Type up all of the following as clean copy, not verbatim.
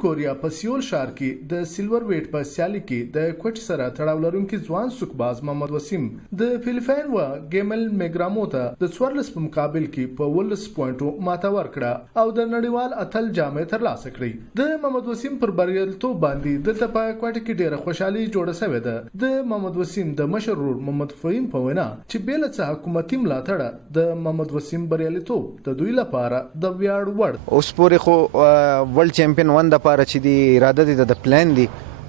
کوریا په سیول ښار کې د سیلور ویټ په سیالي کې د کوټ سره تړاو لرونکي ځوان سوکباز محمد وسیم د فلیپاین و ګیمل میګرامو ته د 14 په مقابل کې په 12 پوینټو ماته ورکړه او د نړیوال اتل جامې ترلاسه کړې. د محمد وسیم پر بریالیتوب باندې د په کوټ کې ډیره خوشحالي جوړه شوې ده. د محمد وسیم د مشر ورور محمد فهیم په وینا چې بیل څه حکومتي ملاتړ د محمد وسیم بریالیتوب د دوی لپاره د ویاړ وړ. اوس پورې خو ورلد چمپیون ون د لپاره چې دی اراده دي د پلان دي،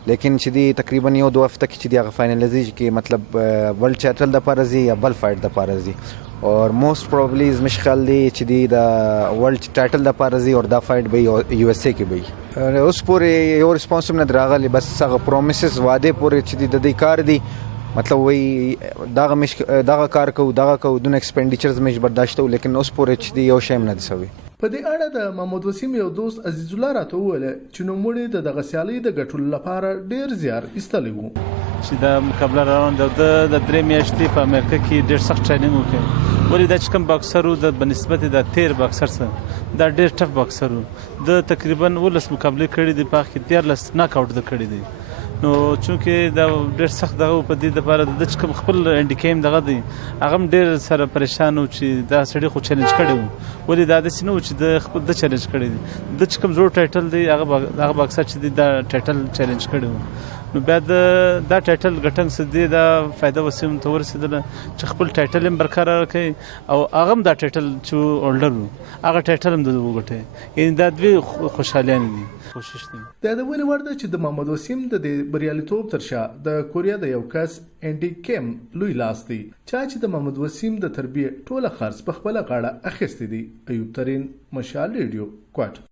لیکن چې دی تقریبا یو دوه هفته کې چې دی هغه فاینلایزیشن کې مطلب ورلد ټایټل د لپاره زی یا بل فایټ د لپاره زی اور موست پروبابلی مش خیال دی چې دی د ورلد ټایټل د لپاره زی اور دا فایټ به یو اس اے کې به. اوس پورې یو ریسپانسیو نه دراغلی، بس هغه پرومیسز وعده پورې چې دی د دې کار دی مطلب وای دغه کار کو دون ایکسپینډیچرز مش برداشت، لیکن اوس پورې چې دی یو شیم نه دی سوی. په دې اړه د محمد وسیم یو دوست عزیز الله راته وویل چې نوموړی د سیالۍ د ګټلو لپاره ډیر زیار ایستلی و. چې د مقابله روان د 3 میاشتې په امریکا کې ډیر سخت ټریننګ وکړ. ولې دا چې کوم باکسر و د بنسبت د 13 باکسر سره دا ډیر ټف باکسر و. د تقریبا 19 مقابله کړي دي، په کې 13 ناک آوټ د کړي دي. نو چونکې دا ډیر سخت دغه په دې لپاره د کوم خپل انډیکیم دغه دی هغه ډیر سره پریشان و چې دا سړی خو چیلنج کړی و. ولې دا د سينو چې د خپل د چیلنج کړی دی د کوم زوړ ټایټل دی هغه باکسر چې دی دا ټایټل چیلنج کړی و. نو بیا دا ټایټل ګټنګ څه دی دا فائدہ وسیم ته ورسېدله چې خپل ټایټل هم برقرار کړي او هغه هم دا ټایټل چې اولډر و هغه ټایټل هم د وګټي. یعنی دا دوی خوشحالیان دي. کوشش دی د ویلې وړ ده چې د محمد وسیم د بریالیتوب تر شا د کوریا د یو کس انډي کیم لوی لاس دی چې د محمد وسیم د تربیه ټوله خرڅ په خپل غاړه اخیستی دی. ایوب ترین، مشال ریډیو، کوټ.